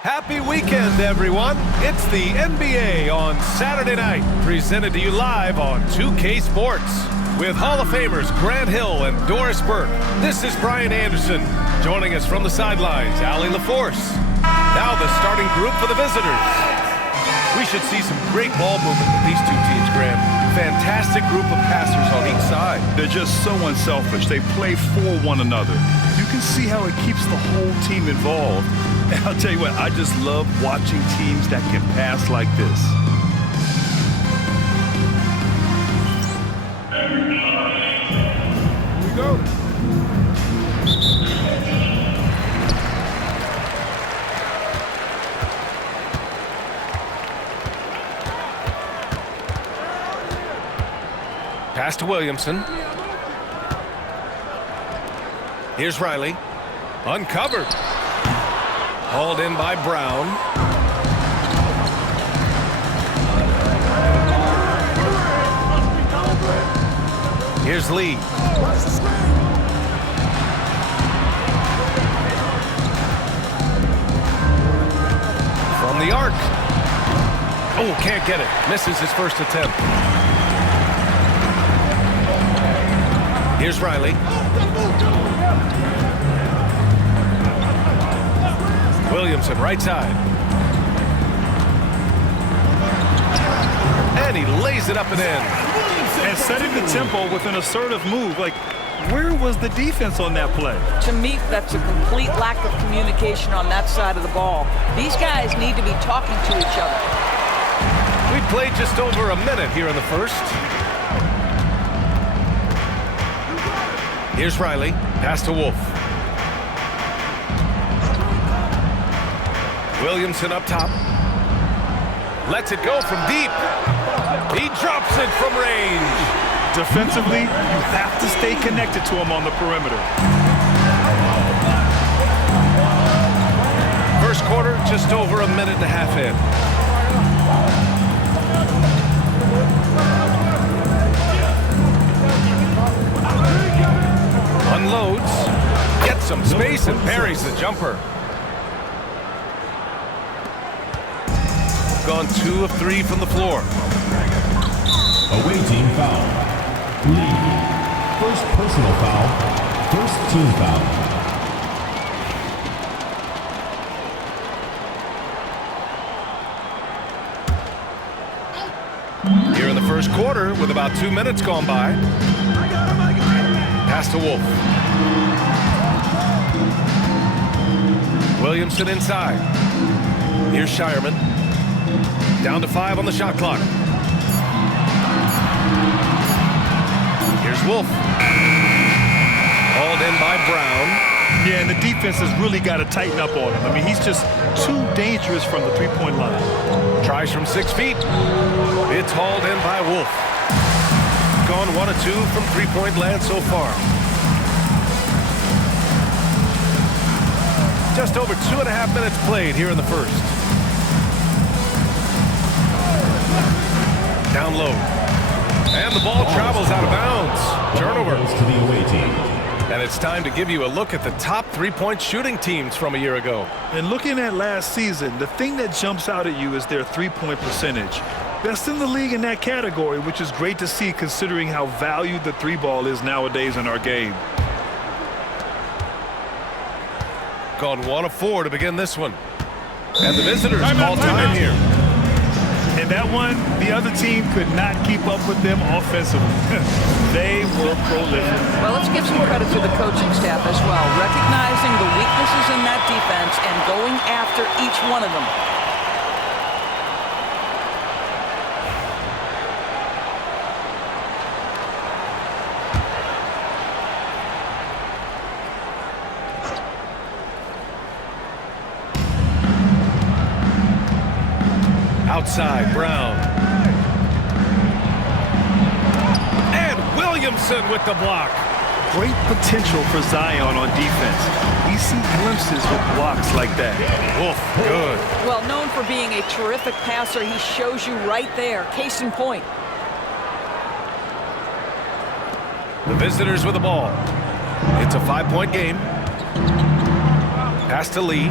Happy weekend, everyone. It's the NBA on Saturday night, presented to you live on 2K Sports. With Hall of Famers Grant Hill and Doris Burke, this is Brian Anderson. Joining us from the sidelines, Allie LaForce. Now the starting group for the visitors. We should see some great ball movement with these two teams, Grant. Fantastic group of passers on each side. They're just so unselfish. They play for one another. You can see how it keeps the whole team involved. And I'll tell you what, I just love watching teams that can pass like this. Here we go. Pass to Williamson. Here's Riley. Uncovered. Hauled in by Brown. Here's Lee. From the arc. Oh, can't get it. Misses his first attempt. Here's Riley. Williamson, right side. And he lays it up and in. And setting the tempo with an assertive move. Like, where was the defense on that play? To me, that's a complete lack of communication on that side of the ball. These guys need to be talking to each other. We played just over a minute here in the first. Here's Riley. Pass to Wolf. Williamson up top. Lets it go from deep. He drops it from range. Defensively, you have to stay connected to him on the perimeter. First quarter, just over a minute and a half in. Unloads. Gets some space and buries the jumper. Gone 2 of 3 from the floor. Away team foul. Lee. First personal foul. First team foul. Here in the first quarter, with about 2 minutes gone by. Pass to Wolf. Williamson inside. Here's Shireman. Down to 5 on the shot clock. Here's Wolf. Hauled in by Brown. Yeah, and the defense has really got to tighten up on him. I mean, he's just too dangerous from the three-point line. Tries from 6 feet. It's hauled in by Wolf. Gone 1 of 2 from three-point land so far. Just over 2.5 minutes played here in the first. Down low. And the ball travels out of bounds. Turnover. To the away team. And it's time to give you a look at the top three-point shooting teams from a year ago. And looking at last season, the thing that jumps out at you is their three-point percentage. Best in the league in that category, which is great to see considering how valued the three ball is nowadays in our game. Gone 1 of 4 to begin this one. And the visitors call time here. And that one, the other team could not keep up with them offensively. They were prolific. Well, let's give some credit to the coaching staff as well, recognizing the weaknesses in that defense and going after each one of them. Outside, Brown. And Williamson with the block. Great potential for Zion on defense. We see glimpses with blocks like that. Wolf, good. Well, known for being a terrific passer, he shows you right there. Case in point. The visitors with the ball. It's a 5-point game. Pass to Lee.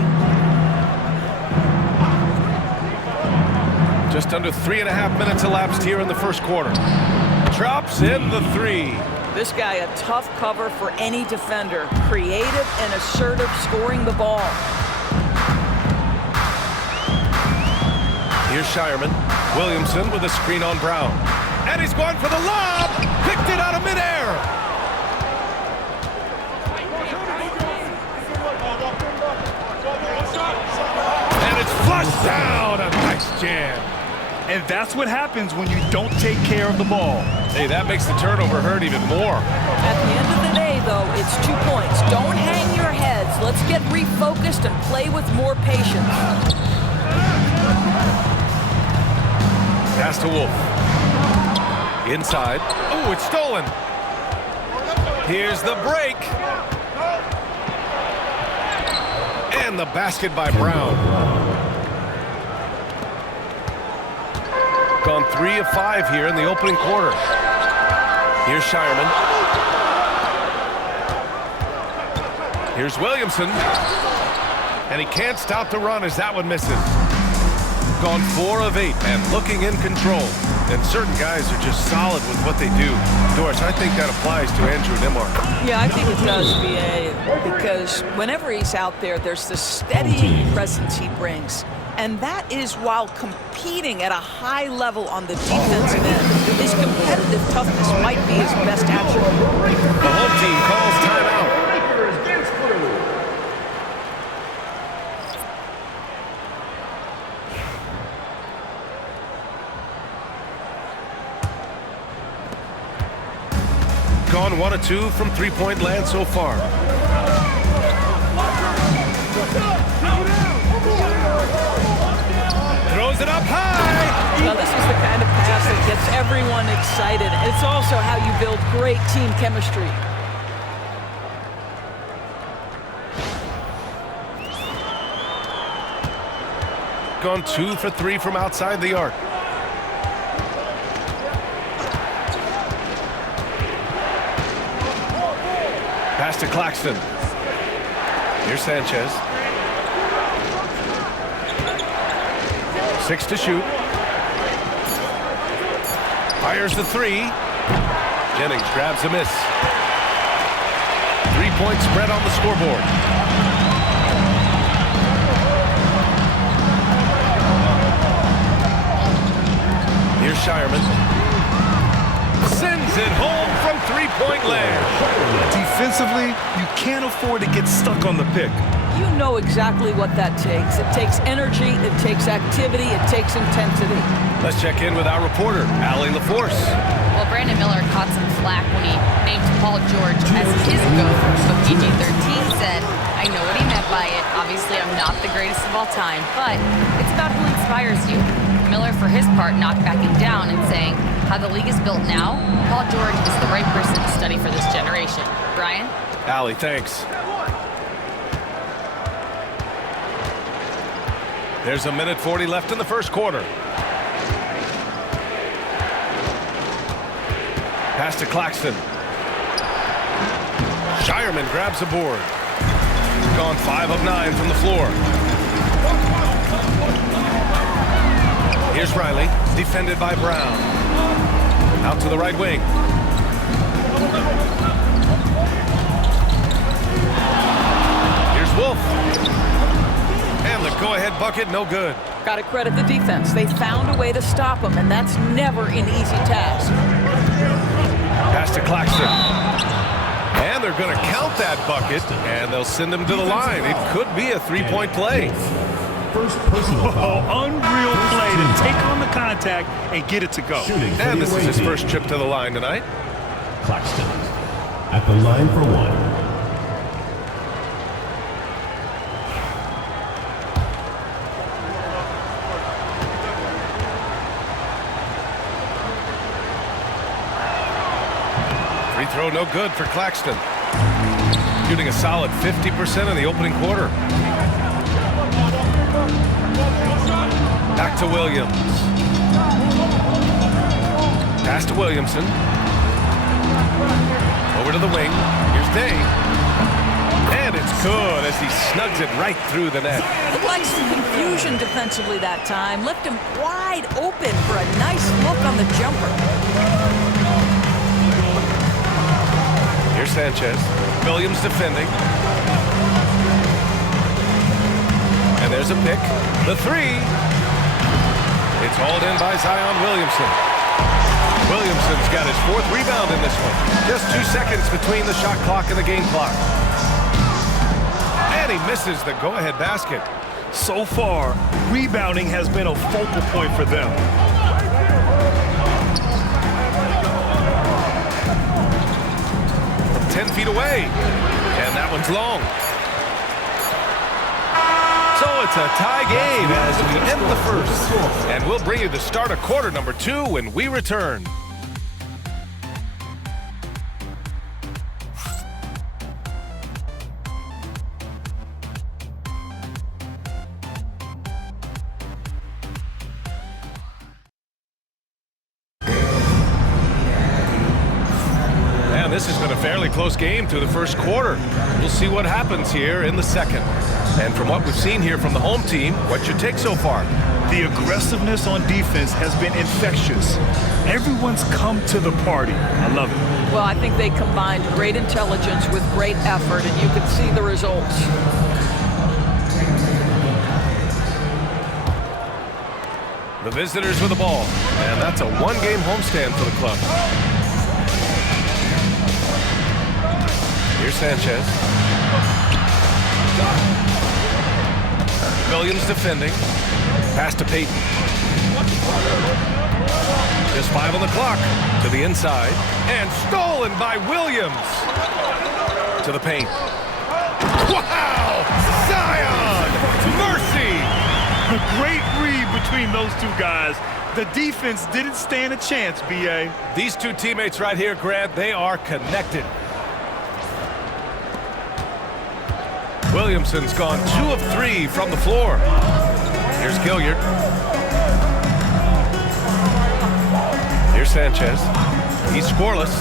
Just under 3.5 minutes elapsed here in the first quarter. Drops in the three. This guy, a tough cover for any defender. Creative and assertive scoring the ball. Here's Shireman. Williamson with a screen on Brown. And he's going for the lob. Picked it out of midair. And it's flushed down. A nice jam. And that's what happens when you don't take care of the ball. Hey, that makes the turnover hurt even more. At the end of the day, though, it's 2 points. Don't hang your heads. Let's get refocused and play with more patience. Pass to Wolf. Inside. Oh, it's stolen. Here's the break. And the basket by Brown. Gone 3 of 5 here in the opening quarter. Here's Shireman. Here's Williamson. And he can't stop the run as that one misses. Gone 4 of 8 and looking in control. And certain guys are just solid with what they do. Doris, I think that applies to Andrew Nimar. Yeah, I think it does, B.A., because whenever he's out there, there's the steady presence he brings. And that is while competing at a high level on the defensive end. His competitive toughness might be his best attribute. The home team calls timeout. Gone 1 of 2 from three-point land so far. Throws it up high. Now, this is the kind of pass that gets everyone excited. It's also how you build great team chemistry. Gone 2 for 3 from outside the arc. Pass to Claxton. Here's Sanchez. 6 to shoot. Fires the 3. Jennings grabs a miss. 3-point spread on the scoreboard. Here's Shireman. Sends it home from three-point land. Defensively, you can't afford to get stuck on the pick. You know exactly what that takes. It takes energy, it takes activity, it takes intensity. Let's check in with our reporter, Allie LaForce. Well, Brandon Miller caught some flack when he named Paul George as his GOAT, but PG-13 said, I know what he meant by it. Obviously, I'm not the greatest of all time, but it's about who inspires you. Miller, for his part, knocked backing down and saying, how the league is built now, Paul George is the right person to study for this generation. Brian? Allie, thanks. There's 1:40 left in the first quarter. Pass to Claxton. Shireman grabs a board. Gone 5 of 9 from the floor. Here's Riley, defended by Brown. Out to the right wing. Here's Wolf. And the go-ahead bucket, no good. Got to credit the defense. They found a way to stop him, and that's never an easy task. Pass to Claxton. And they're going to count that bucket, and they'll send him to the line. It could be a three-point play. First personal foul. Unreal play to take on the contact and get it to go. And this is his first trip to the line tonight. Claxton at the line for 1. Free throw no good for Claxton. Shooting a solid 50% in the opening quarter. Back to Williams. Pass to Williamson. Over to the wing. Here's Day. And it's good as he snugs it right through the net. Looked like some confusion defensively that time. Left him wide open for a nice look on the jumper. Here's Sanchez. Williams defending. And there's a pick. The three. It's hauled in by Zion Williamson. Williamson's got his 4th rebound in this one. Just 2 seconds between the shot clock and the game clock. And he misses the go-ahead basket. So far, rebounding has been a focal point for them. From 10 feet away. And that one's long. So it's a tie game as we end the first. And we'll bring you the start of quarter number 2 when we return. And this has been a fairly close game through the first quarter. We'll see what happens here in the second. And from what we've seen here from the home team, what's your take so far? The aggressiveness on defense has been infectious. Everyone's come to the party. I love it. Well, I think they combined great intelligence with great effort, and you can see the results. The visitors with the ball. And that's a one-game homestand for the club. Here's Sanchez. Williams defending. Pass to Payton. Just 5 on the clock. To the inside. And stolen by Williams. To the paint. Wow! Zion! Mercy! A great read between those two guys. The defense didn't stand a chance, B.A. These two teammates right here, Grant, they are connected. Williamson's gone 2 of 3 from the floor. Here's Gilliard. Here's Sanchez. He's scoreless.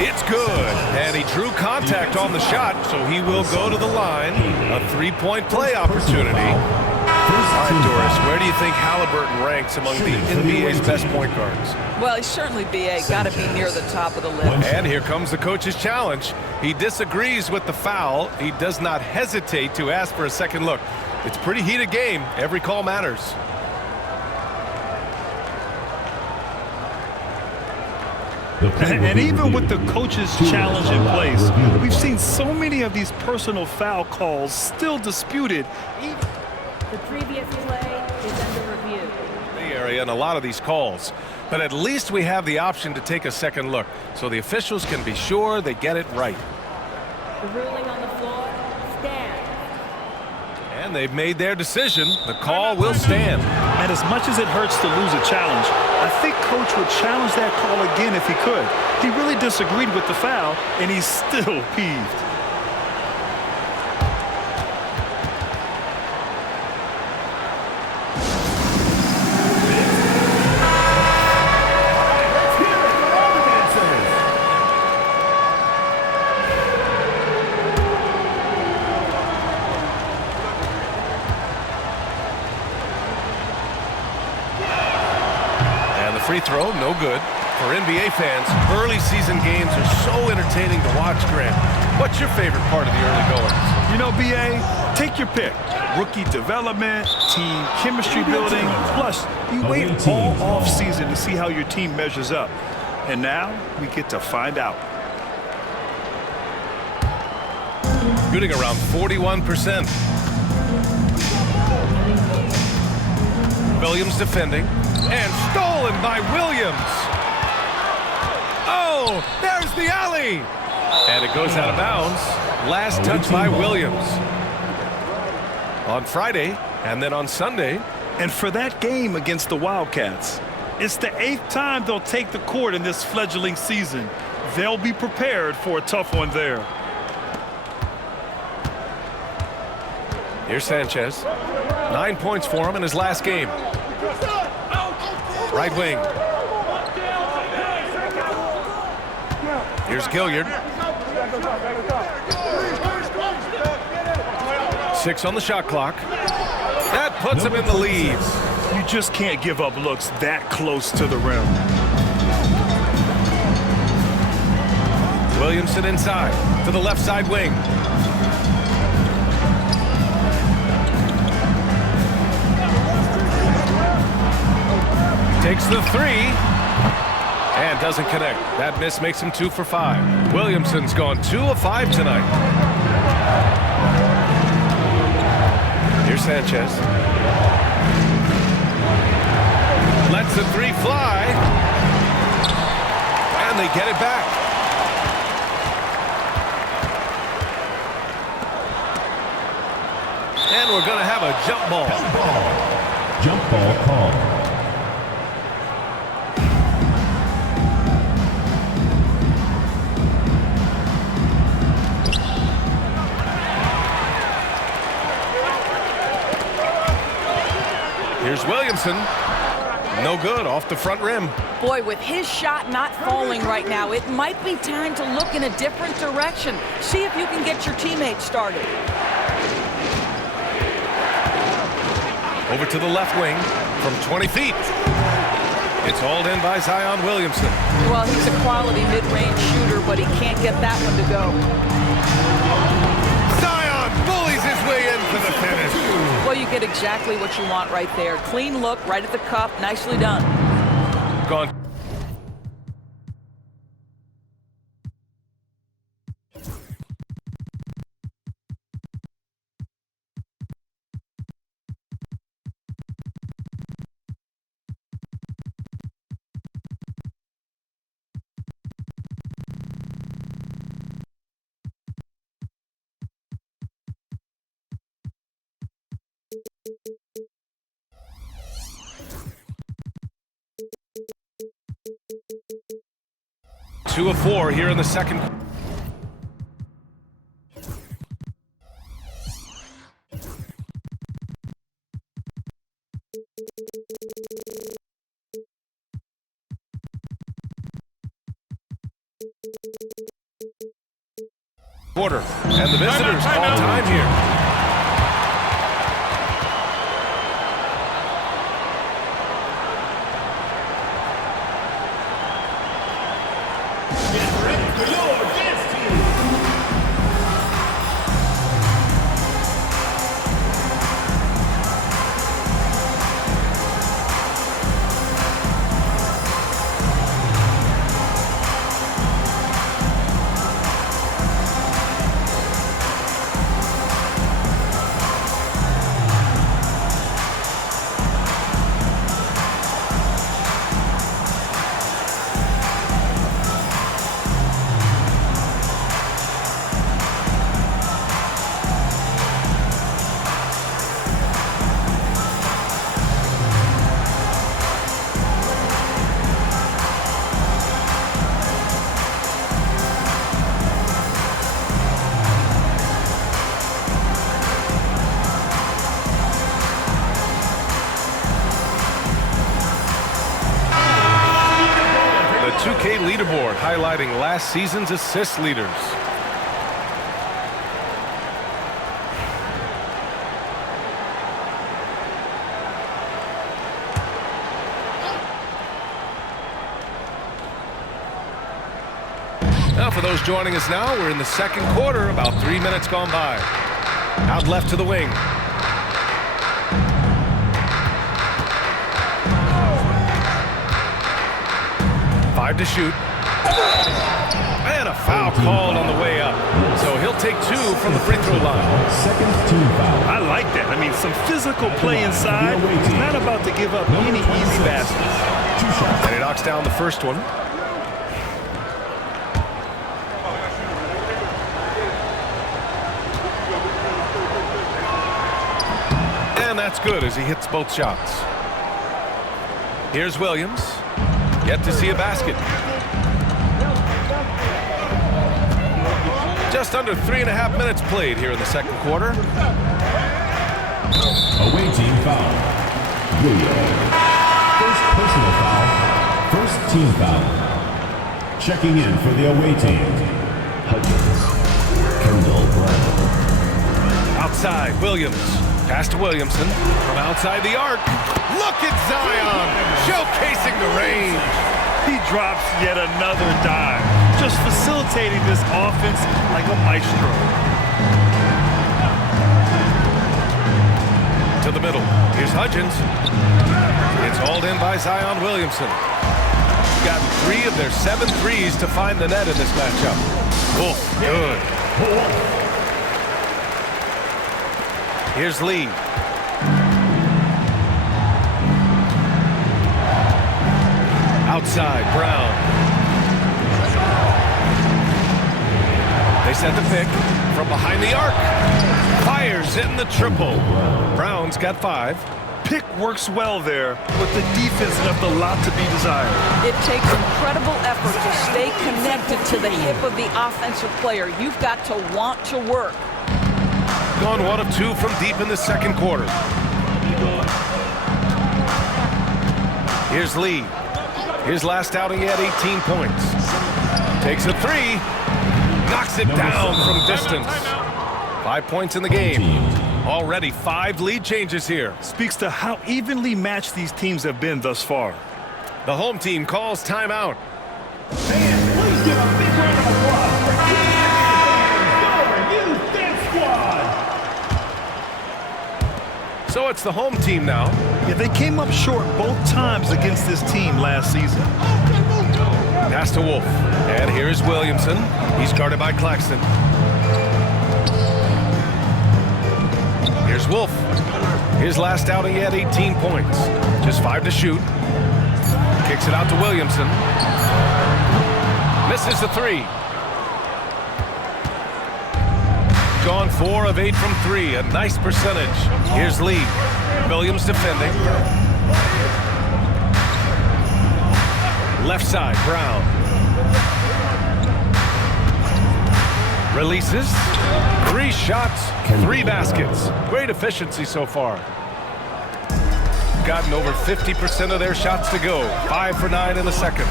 It's good. And he drew contact on the shot, so he will go to the line. A 3-point play opportunity. All right, Doris, where do you think Halliburton ranks among the NBA's best point guards? Well, he's certainly, B.A., got to be near the top of the list. And here comes the coach's challenge. He disagrees with the foul. He does not hesitate to ask for a second look. It's a pretty heated game. Every call matters. And even with the coach's challenge in place, we've seen so many of these personal foul calls still disputed. The previous play is under review. The area and a lot of these calls. But at least we have the option to take a second look, so the officials can be sure they get it right. The ruling on the floor stands. And they've made their decision. The call will stand. And as much as it hurts to lose a challenge, I think Coach would challenge that call again if he could. He really disagreed with the foul, and he's still peeved. Free throw, no good. For NBA fans, early season games are so entertaining to watch, Grant. What's your favorite part of the early goings? You know, B.A., take your pick. Rookie development, team chemistry building. Plus, you wait all off season to see how your team measures up. And now we get to find out. Shooting around 41%. Williams defending. And stolen by Williams. Oh, there's the alley. And it goes out of bounds. Last touch by Williams. On Friday, and then on Sunday. And for that game against the Wildcats, it's the 8th time they'll take the court in this fledgling season. They'll be prepared for a tough one there. Here's Sanchez. 9 points for him in his last game. Right wing. Here's Gilliard. 6 on the shot clock. That puts him in the lead. You just can't give up looks that close to the rim. Williamson inside to the left side wing. Takes the 3 and doesn't connect. That miss makes him 2 for 5. Williamson's gone 2 of 5 tonight. Here's Sanchez. Lets the 3 fly. And they get it back. And we're going to have a jump ball. Jump ball call. Here's Williamson. No good, off the front rim. Boy, with his shot not falling right now, it might be time to look in a different direction. See if you can get your teammates started. Over to the left wing from 20 feet. It's hauled in by Zion Williamson. Well, he's a quality mid-range shooter, but he can't get that one to go. Zion bullies his way in for the finish. Well, you get exactly what you want right there. Clean look, right at the cup. Nicely done. Gone. Two of 4 here in the second. Quarter, and the visitors call time here. Leaderboard highlighting last season's assist leaders. Now for those joining us now, we're in the second quarter, about 3 minutes gone by. Out left to the wing. To shoot. And a foul called on the way up. So he'll take 2 from the free throw line. Second team foul. I like that. I mean, some physical play inside. He's not about to give up any easy baskets. 2 shots. And he knocks down the first one. And that's good as he hits both shots. Here's Williams. Yet to see a basket. Just under 3.5 minutes played here in the second quarter. Away team foul. Williams. First personal foul. First team foul. Checking in for the away team, Hudgens, Kendall Brown. Outside, Williams. Pass to Williamson from outside the arc. Look at Zion showcasing the range. He drops yet another dime, just facilitating this offense like a maestro. To the middle. Here's Hudgens. It's hauled in by Zion Williamson. Got 3 of their 7 threes to find the net in this matchup. Oh, good. Here's Lee. Outside, Brown. They set the pick from behind the arc. Fires in the triple. Brown's got 5. Pick works well there, but the defense left a lot to be desired. It takes incredible effort to stay connected to the hip of the offensive player. You've got to want to work. Gone 1 of 2 from deep in the second quarter. Here's Lee. His last outing, he had 18 points. Takes a 3. Knocks it down from distance. 5 points in the game. Already 5 lead changes here. Speaks to how evenly matched these teams have been thus far. The home team calls timeout. Fans, please give a big round of applause for your youth dance squad. So it's the home team now. Yeah, they came up short both times against this team last season. Pass to Wolf. And here's Williamson. He's guarded by Claxton. Here's Wolf. His last outing, he had 18 points. Just 5 to shoot. Kicks it out to Williamson. Misses the 3. Gone 4 of 8 from 3. A nice percentage. Here's Lee. Williams defending. Left side, Brown. Releases. 3 shots, 3 baskets. Great efficiency so far. Gotten over 50% of their shots to go. 5 for 9 in the second.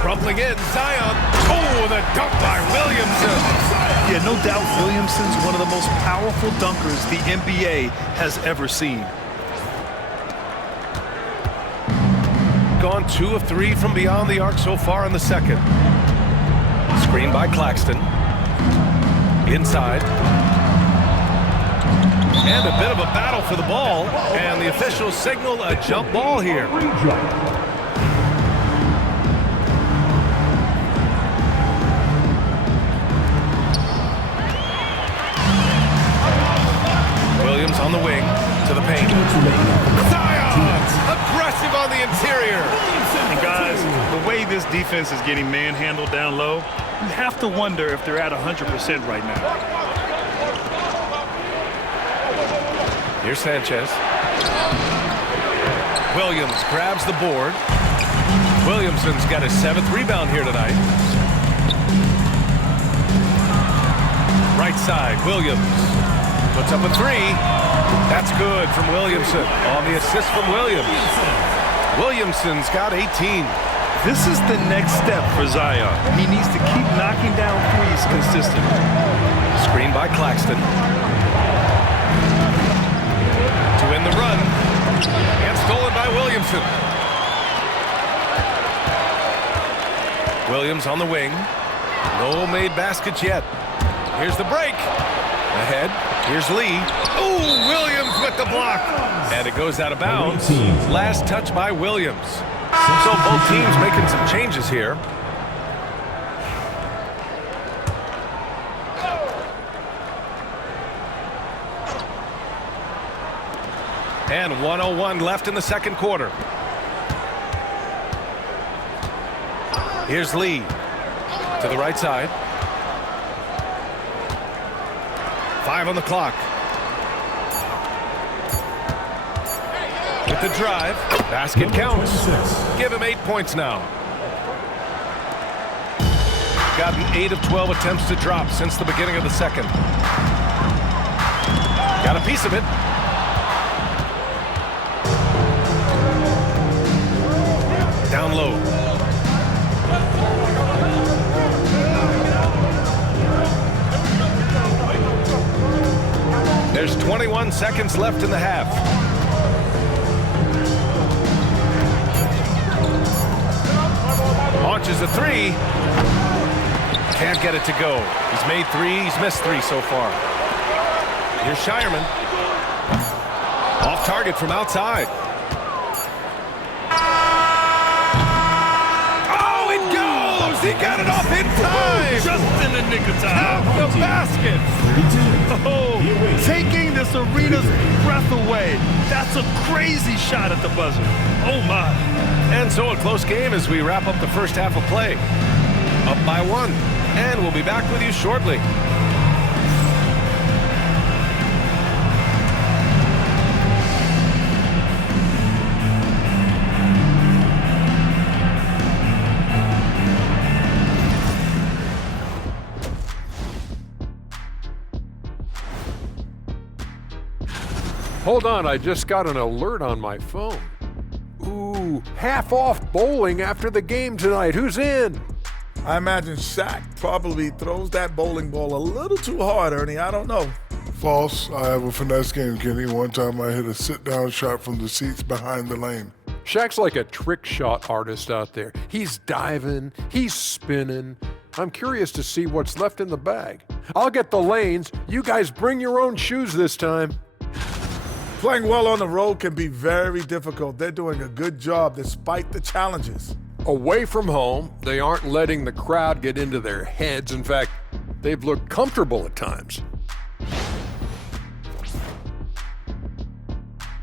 Crumpling in, Zion. Oh, the dunk by Williamson. Yeah, no doubt Williamson's one of the most powerful dunkers the NBA has ever seen. Gone 2 of 3 from beyond the arc so far in the second. Screen by Claxton. Inside. And a bit of a battle for the ball. And the officials signal a jump ball here. Williams on the wing to the paint. Zion! Aggressive on the interior. And guys, the way this defense is getting manhandled down low, you have to wonder if they're at 100% right now. Here's Sanchez. Williams grabs the board. Williamson's got his 7th rebound here tonight. Right side, Williams puts up a 3. That's good from Williamson on the assist from Williams. Williamson's got 18. This is the next step for Zion. He needs to keep knocking down threes consistently. Screen by Claxton. To win the run. And stolen by Williamson. Williams on the wing. No made baskets yet. Here's the break. Ahead. Here's Lee. Oh, Williams with the block. And it goes out of bounds. Last touch by Williams. So both teams making some changes here. And 1:01 left in the second quarter. Here's Lee to the right side. 5 on the clock. With the drive, basket counts. Give him 8 points now. Gotten 8 of 12 attempts to drop since the beginning of the second. Got a piece of it. Down low. There's 21 seconds left in the half. Launches a three. Can't get it to go. He's made three. He's missed three so far. Here's Shireman. Off target from outside. Oh, it goes! He got it off in time! Just in the nick of time. Count the basket! Oh, taking this arena's breath away. That's a crazy shot at the buzzer. Oh, my. And so a close game as we wrap up the first half of play. Up by one. And we'll be back with you shortly. Hold on, I just got an alert on my phone. Ooh, half off bowling after the game tonight. Who's in? I imagine Shaq probably throws that bowling ball a little too hard, Ernie. I don't know. False. I have a finesse game, Kenny. One time I hit a sit-down shot from the seats behind the lane. Shaq's like a trick shot artist out there. He's diving, he's spinning. I'm curious to see what's left in the bag. I'll get the lanes. You guys bring your own shoes this time. Playing well on the road can be very difficult. They're doing a good job despite the challenges. Away from home, they aren't letting the crowd get into their heads. In fact, they've looked comfortable at times.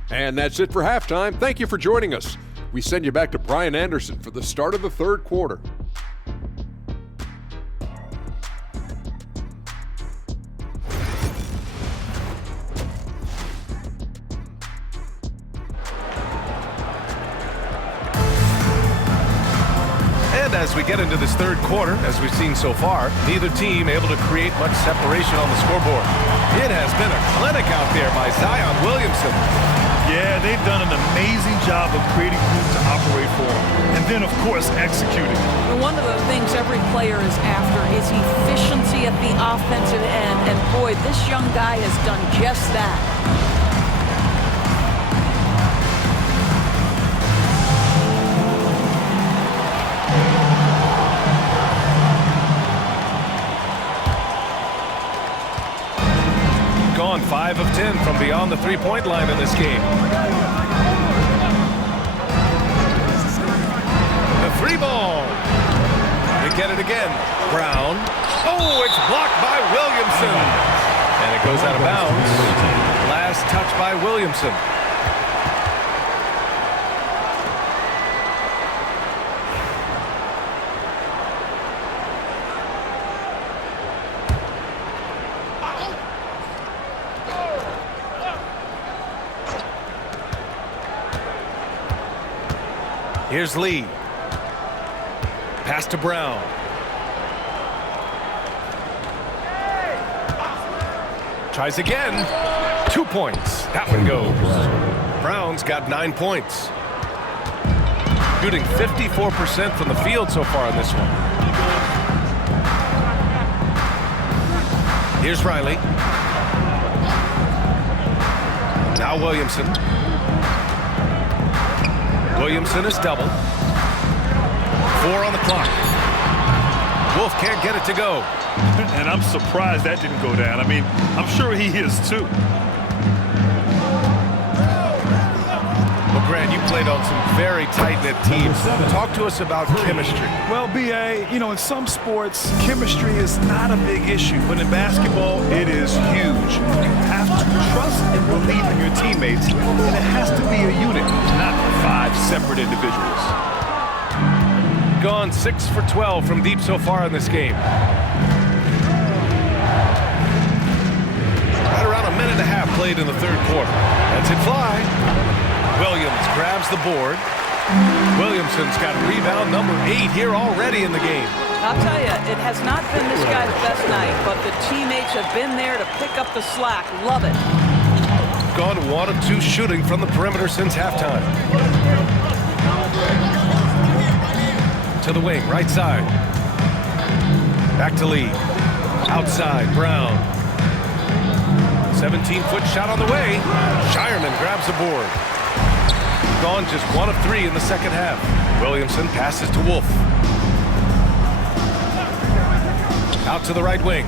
And that's it for halftime. Thank you for joining us. We send you back to Brian Anderson for the start of the third quarter. And as we get into this third quarter, as we've seen so far, neither team able to create much separation on the scoreboard. It has been a clinic out there by Zion Williamson. Yeah, they've done an amazing job of creating room to operate for him. And then, of course, executing. And one of the things every player is after is efficiency at the offensive end. And boy, this young guy has done just that. Gone 5 of 10 from beyond the three-point line in this game. The three ball. They get it again. Brown. Oh, it's blocked by Williamson. And it goes out of bounds. Last touch by Williamson. Here's Lee. Pass to Brown. Tries again. 2 points. That one goes. Brown's got 9 points. Shooting 54% from the field so far in this one. Here's Riley. Now Williamson. Williamson is double. 4 on the clock. Wolf can't get it to go. And I'm surprised that didn't go down. I mean, I'm sure he is too. Well, Grant, you played on some very tight-knit teams. Talk to us about chemistry. Well, B.A., you know, in some sports, chemistry is not a big issue. But in basketball, it is huge. You have to trust and believe in your teammates, and it has to be a unit, not 5 separate individuals. Gone 6 for 12 from deep so far in this game. Right around a minute and a half played in the third quarter. Lets it fly. Williams grabs the board. Williamson's got rebound number 8 here already in the game. I'll tell you, it has not been this guy's best night, but the teammates have been there to pick up the slack. Love it. Gone 1 of 2 shooting from the perimeter since halftime. To the wing, right side. Back to Lee. Outside, Brown. 17-foot shot on the way. Shireman grabs the board. Gone just 1 of 3 in the second half. Williamson passes to Wolf. Out to the right wing.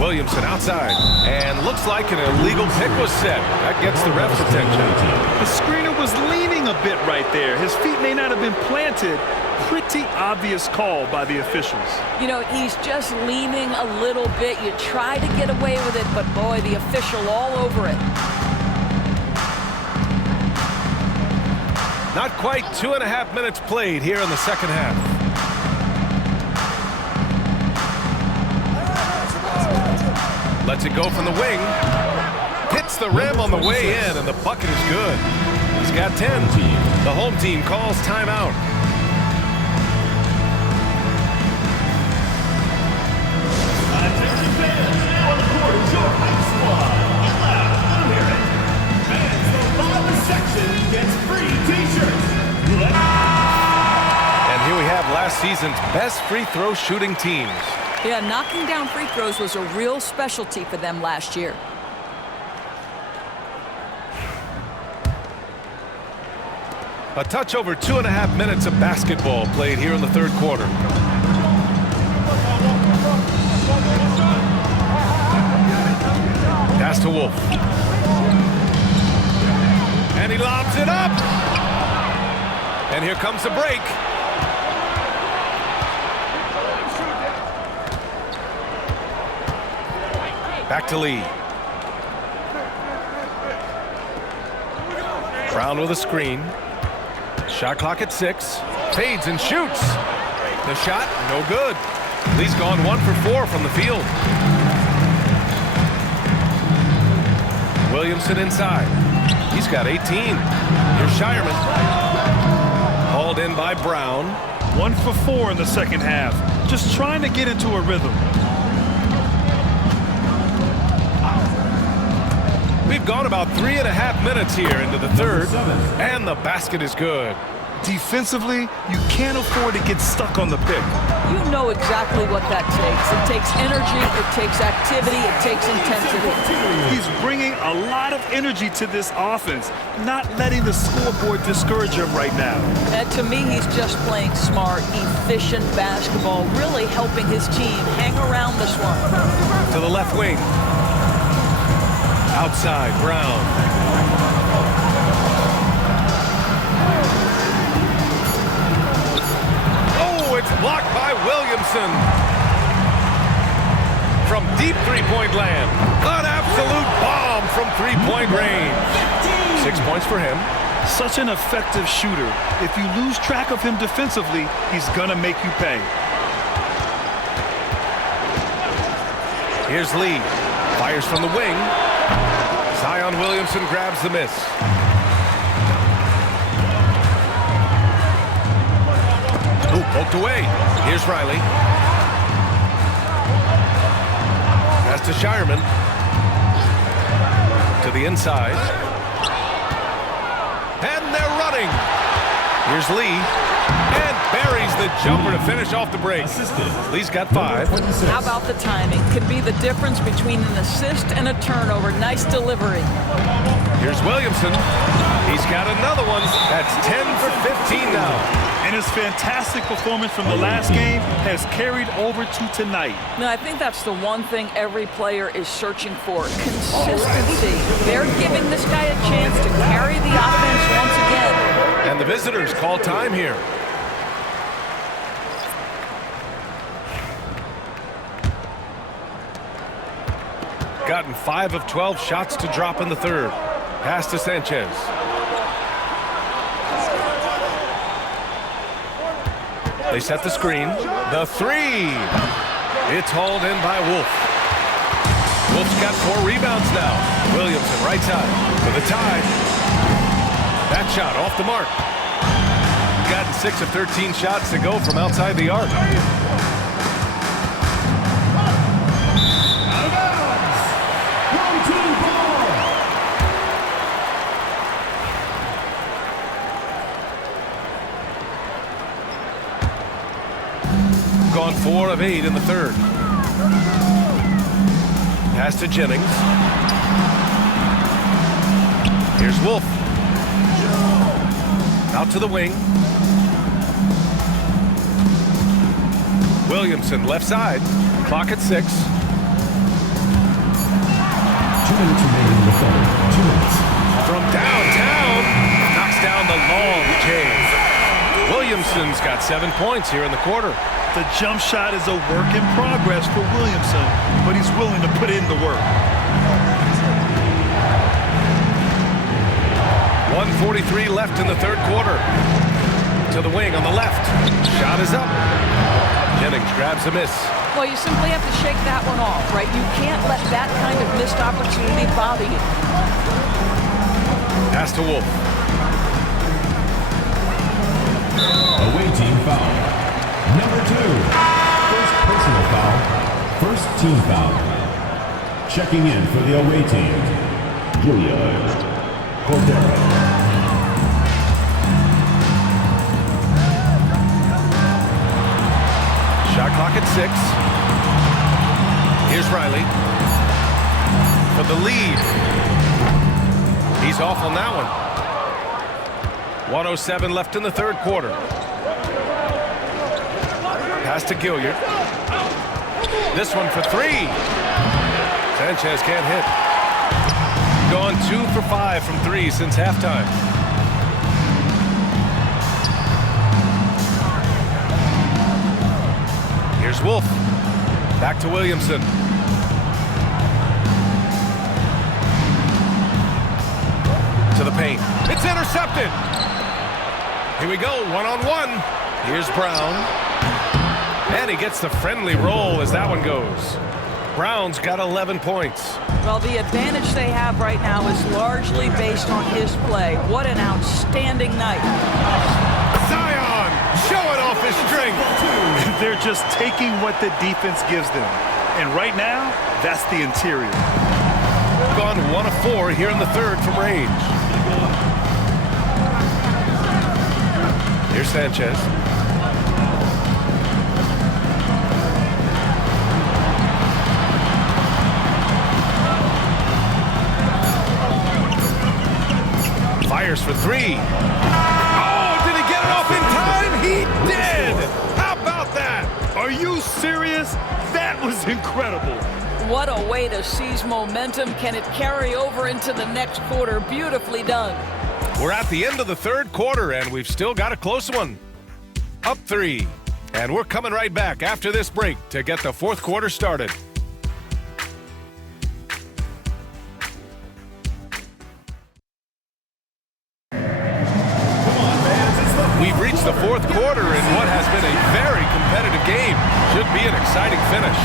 Williamson outside. And looks like an illegal pick was set. That gets the ref's attention. The screener was leaning a bit right there. His feet may not have been planted. Pretty obvious call by the officials. You know, he's just leaning a little bit. You try to get away with it, but boy, the official all over it. Not quite 2.5 minutes played here in the second half. Lets it go from the wing. Hits the rim on the way in, and the bucket is good. He's got 10. The home team calls timeout. And here we have last season's best free throw shooting teams. Yeah, knocking down free throws was a real specialty for them last year. A touch over 2.5 minutes of basketball played here in the third quarter. Pass to Wolf. And he lobs it up. And here comes the break. Back to Lee. Brown with a screen. Shot clock at 6. Fades and shoots. The shot, no good. Lee's gone 1 for 4 from the field. Williamson inside. He's got 18. Here's Shireman. Hauled in by Brown. 1 for 4 in the second half. Just trying to get into a rhythm. We've gone about 3.5 minutes here into the third, and the basket is good. Defensively, you can't afford to get stuck on the pick. You know exactly what that takes. It takes energy, it takes activity, it takes intensity. He's bringing a lot of energy to this offense, not letting the scoreboard discourage him right now. And to me, he's just playing smart, efficient basketball, really helping his team hang around this one. To the left wing. Outside, Brown. Oh, it's blocked by Williamson. From deep three-point land. An absolute bomb from three-point range. 6 points for him. Such an effective shooter. If you lose track of him defensively, he's gonna make you pay. Here's Lee. Fires from the wing. Zion Williamson grabs the miss. Ooh, poked away. Here's Riley. Pass to Shireman. To the inside. And they're running. Here's Lee. And buries the jumper to finish off the break. Lee's got 5. How about the timing? Could be the difference between an assist and a turnover. Nice delivery. Here's Williamson. He's got another one. That's 10 for 15 now. And his fantastic performance from the last game has carried over to tonight. No, I think that's the one thing every player is searching for. Consistency. They're giving this guy a chance to carry the offense once again. And the visitors call time here. Gotten 5 of 12 shots to drop in the third. Pass to Sanchez. They set the screen. The 3. It's hauled in by Wolf. Wolf's got 4 rebounds now. Williamson right side for the tie. That shot off the mark. Gotten 6 of 13 shots to go from outside the arc. Gone 4 of 8 in the third. Pass to Jennings. Here's Wolf. Out to the wing. Williamson, left side. Clock at 6. 2 minutes remaining in the third. 2 minutes. From downtown, knocks down the long J. Williamson's got 7 points here in the quarter. The jump shot is a work in progress for Williamson, but he's willing to put in the work. 1:43 left in the third quarter. To the wing on the left. Shot is up. Jennings grabs a miss. Well, you simply have to shake that one off, right? You can't let that kind of missed opportunity bother you. Pass to Wolf. Away team foul. Number 2. First personal foul. First team foul. Checking in for the away team. Julia Cordero. Shot clock at 6. Here's Riley for the lead. He's off on that one. 1:07 left in the third quarter. Pass to Gilliard. This one for 3. Sanchez can't hit. Gone 2 for 5 from 3 since halftime. Here's Wolf. Back to Williamson. To the paint. It's intercepted. Here we go, 1-on-1. Here's Brown. And he gets the friendly roll as that one goes. Brown's got 11 points. Well, the advantage they have right now is largely based on his play. What an outstanding night. Zion showing off his strength. They're just taking what the defense gives them. And right now, that's the interior. Gone 1 of 4 here in the third from range. Here's Sanchez. Fires for 3. Oh, did he get it off in time? He did! How about that? Are you serious? That was incredible. What a way to seize momentum. Can it carry over into the next quarter? Beautifully done. We're at the end of the third quarter, and we've still got a close one. Up 3. And we're coming right back after this break to get the fourth quarter started. We've reached the fourth quarter in what has been a very competitive game. Should be an exciting finish.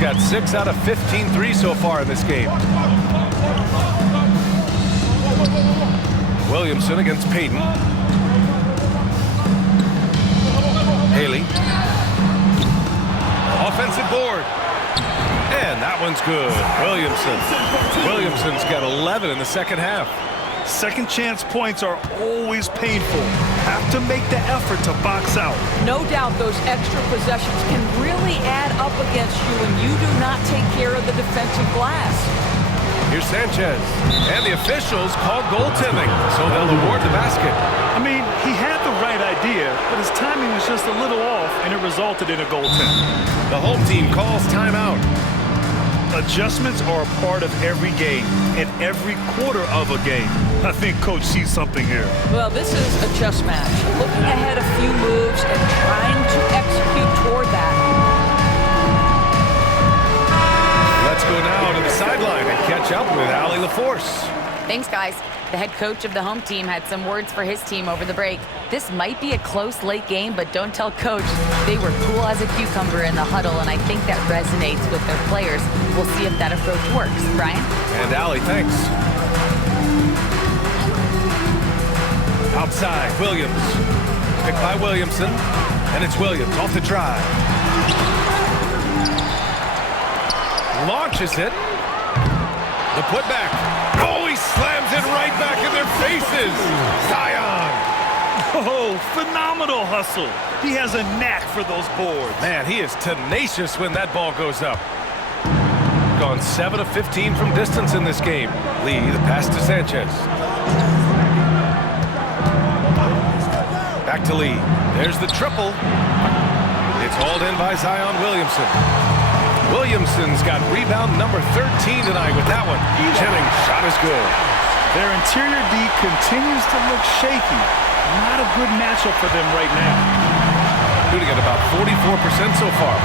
Got 6 out of 15 threes so far in this game. Williamson against Payton. Haley. Offensive board. And that one's good. Williamson's got 11 in the second half. Second chance points are always painful. Have to make the effort to box out. No doubt those extra possessions can really add up against you when you do not take care of the defensive glass. Here's Sanchez. And the officials call goaltending, so they'll award the basket. I mean, he had the right idea, but his timing was just a little off, and it resulted in a goaltend. The home team calls timeout. Adjustments are a part of every game and every quarter of a game. I think Coach sees something here. Well, this is a chess match. Looking ahead a few moves and trying to execute toward that. Let's go now to the sideline and catch up with Allie LaForce. Thanks, guys. The head coach of the home team had some words for his team over the break. This might be a close late game, but don't tell coach. They were cool as a cucumber in the huddle, and I think that resonates with their players. We'll see if that approach works. Brian? And Allie, thanks. Outside, Williams. Picked by Williamson, and it's Williams off the drive. Launches it. The putback. Oh, he slams it right back in their faces. Zion. Oh, phenomenal hustle. He has a knack for those boards. Man, he is tenacious when that ball goes up. Gone 7 of 15 from distance in this game. Lee, the pass to Sanchez. Back to Lee. There's the triple. It's hauled in by Zion Williamson. Williamson's got rebound number 13 tonight with that one. Jennings' shot is good. Their interior D continues to look shaky. Not a good matchup for them right now. Shooting at about 44% so far.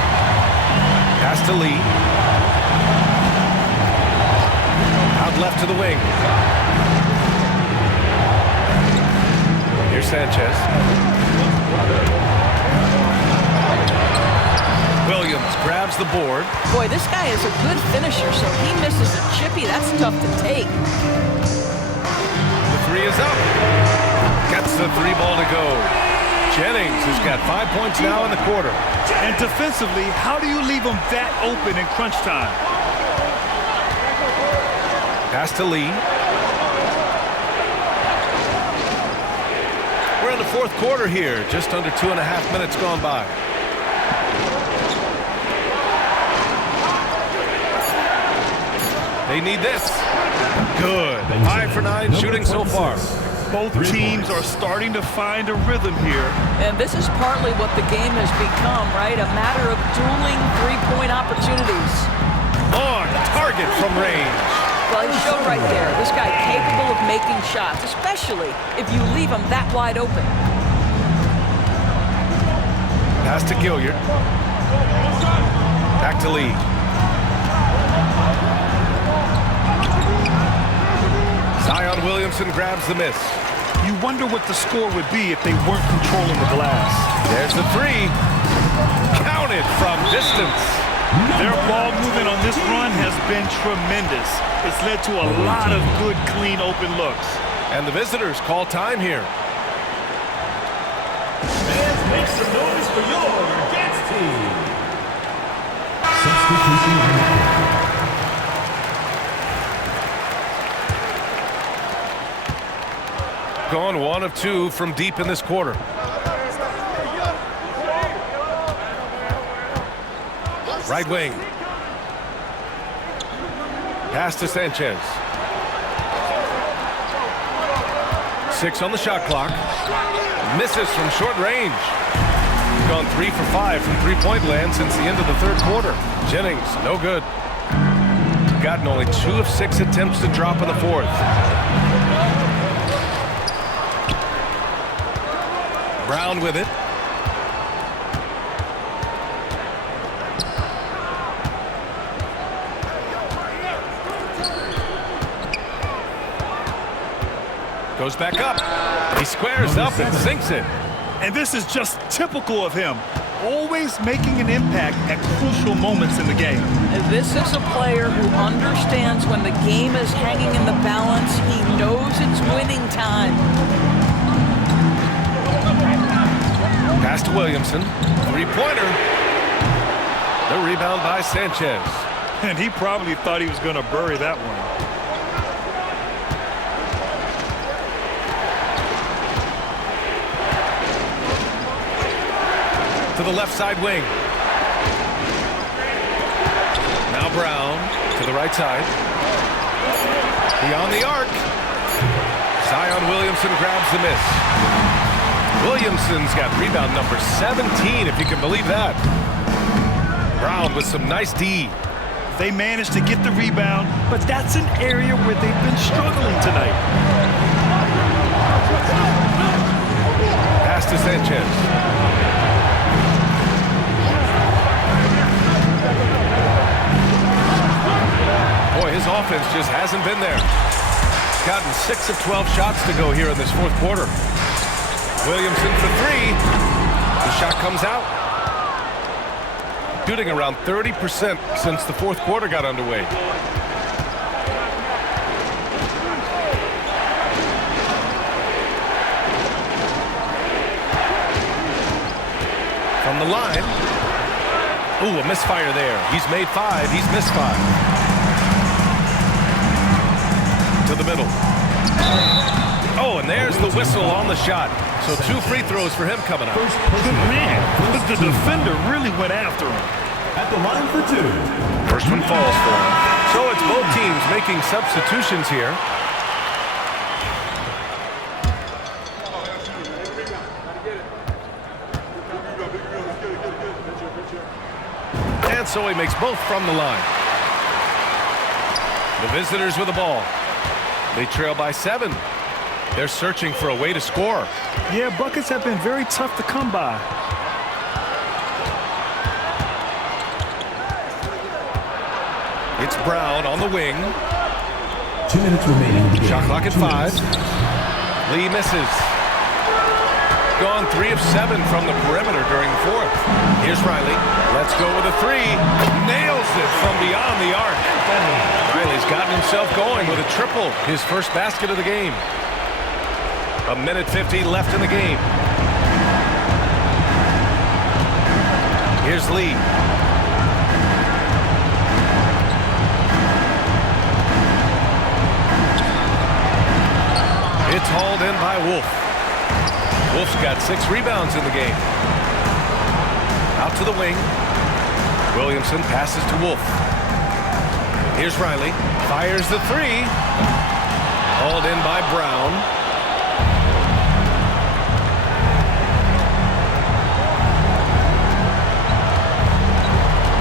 Pass to Lee. Out left to the wing. Here's Sanchez. Williams grabs the board. Boy, this guy is a good finisher, so he misses a chippy. That's tough to take. The three is up. Gets the three ball to go. Jennings has got 5 points now in the quarter. And defensively, how do you leave them that open in crunch time? Pass to Lee. We're in the fourth quarter here. Just under 2.5 minutes gone by. They need this. Good. 5 for 9 shooting so far. Both teams are starting to find a rhythm here. And this is partly what the game has become, right? A matter of dueling three-point opportunities. On target from range. Well, he showed right there. This guy capable of making shots, especially if you leave him that wide open. Pass to Gilliard. Back to Lee. Zion Williamson grabs the miss. You wonder what the score would be if they weren't controlling the glass. There's the three. Counted from distance. Their ball movement on this run has been tremendous. It's led to a lot of good, clean, open looks. And the visitors call time here. Fans, make some noise for your dance team. Substitution on the court. Gone 1 of 2 from deep in this quarter. Right wing. Pass to Sanchez. 6 on the shot clock. Misses from short range. Gone 3 for 5 from three-point land since the end of the third quarter. Jennings, no good. Gotten only 2 of 6 attempts to drop in the fourth. Brown with it. Goes back up. He squares up and sinks it. And this is just typical of him. Always making an impact at crucial moments in the game. And this is a player who understands when the game is hanging in the balance. He knows it's winning time. Pass to Williamson. Three-pointer. The rebound by Sanchez. And he probably thought he was going to bury that one. To the left side wing. Now Brown to the right side. Beyond the arc. Zion Williamson grabs the miss. Williamson's got rebound number 17, if you can believe that. Brown with some nice D. They managed to get the rebound, but that's an area where they've been struggling tonight. Pass to Sanchez. Boy, his offense just hasn't been there. Gotten 6 of 12 shots to go here in this fourth quarter. Williamson for 3. The shot comes out. Shooting around 30% since the fourth quarter got underway. From the line. Ooh, a misfire there. He's made 5. He's missed 5. To the middle. Oh, and there's the whistle on the shot. So 2 free throws for him coming up. Good man. The defender really went after him. At the line for 2. First one falls for him. So it's both teams making substitutions here. And so he makes both from the line. The visitors with the ball. They trail by 7. They're searching for a way to score. Yeah, buckets have been very tough to come by. It's Brown on the wing. 2 minutes remaining in the game. Shot clock at 5. Lee misses. Gone 3 of 7 from the perimeter during the 4th. Here's Riley. Let's go with a 3. Nails it from beyond the arc. Riley's gotten himself going with a triple. His first basket of the game. 1:50 left in the game. Here's Lee. It's hauled in by Wolf. Wolf's got 6 rebounds in the game. Out to the wing. Williamson passes to Wolf. Here's Riley. Fires the 3. Hauled in by Brown.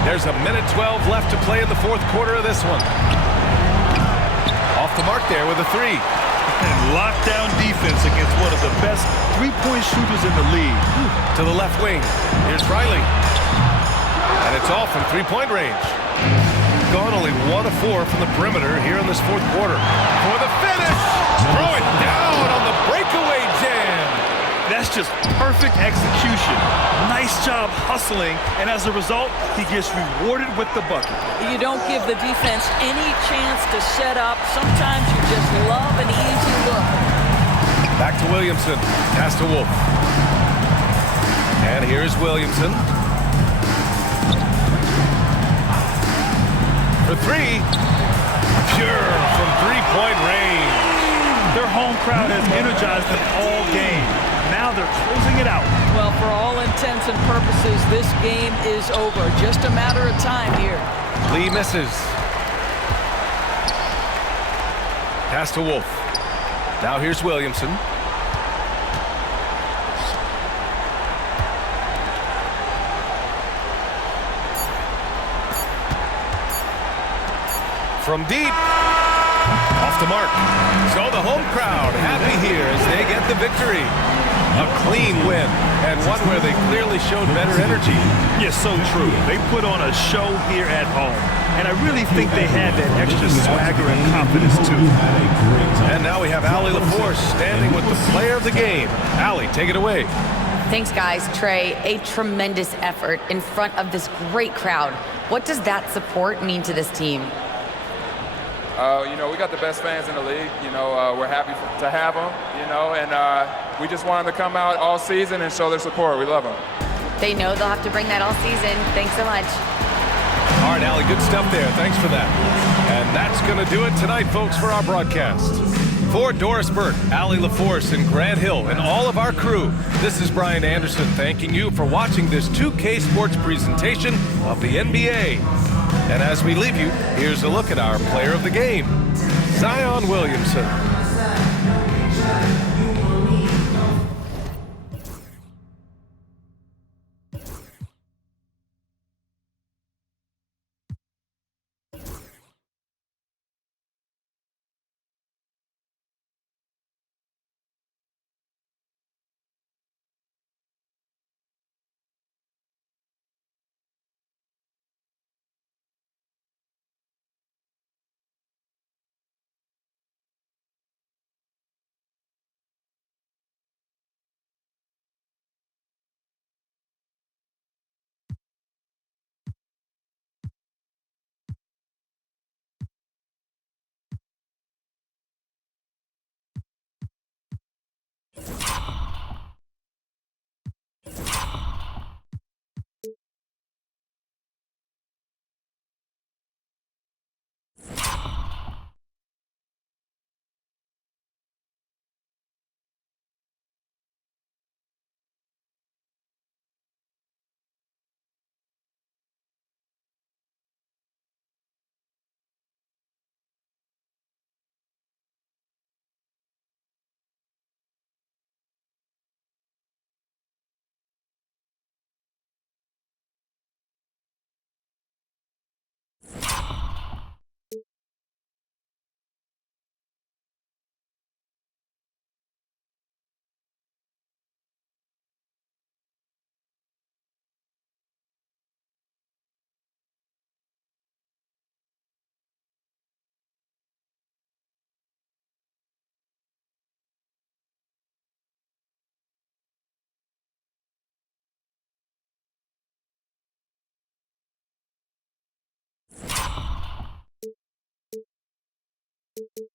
There's 1:12 left to play in the 4th quarter of this one. Off the mark there with a 3. And lockdown defense against one of the best three-point shooters in the league. To the left wing. Here's Riley. And it's off from 3-point range. Gone only 1 of 4 from the perimeter here in this 4th quarter. For the finish! Throw it down on the breakaway jam! That's just perfect execution. Nice job hustling, and as a result, he gets rewarded with the bucket. You don't give the defense any chance to set up. Sometimes you just love an easy look. Back to Williamson. Pass to Wolf. And here's Williamson. For 3. Pure from 3-point range. Their home crowd has energized them all game. Now they're closing it out. Well, for all intents and purposes, this game is over. Just a matter of time here. Lee misses. Pass to Wolf. Now here's Williamson. From deep. Off the mark. So the home crowd happy here as they get the victory. A clean win, and one where they clearly showed better energy. Yes, so true. They put on a show here at home, and I really think they had that extra swagger and confidence, too. And now we have Allie LaForce standing with the player of the game. Allie, take it away. Thanks, guys. Trey, a tremendous effort in front of this great crowd. What does that support mean to this team? We got the best fans in the league. We're happy to have them, and we just want them to come out all season and show their support. We love them. They know they'll have to bring that all season. Thanks so much. All right, Allie, good stuff there. Thanks for that. And that's going to do it tonight, folks, for our broadcast. For Doris Burke, Allie LaForce, and Grant Hill, and all of our crew, this is Brian Anderson thanking you for watching this 2K Sports presentation of the NBA. And as we leave you, here's a look at our player of the game, Zion Williamson. Thank you.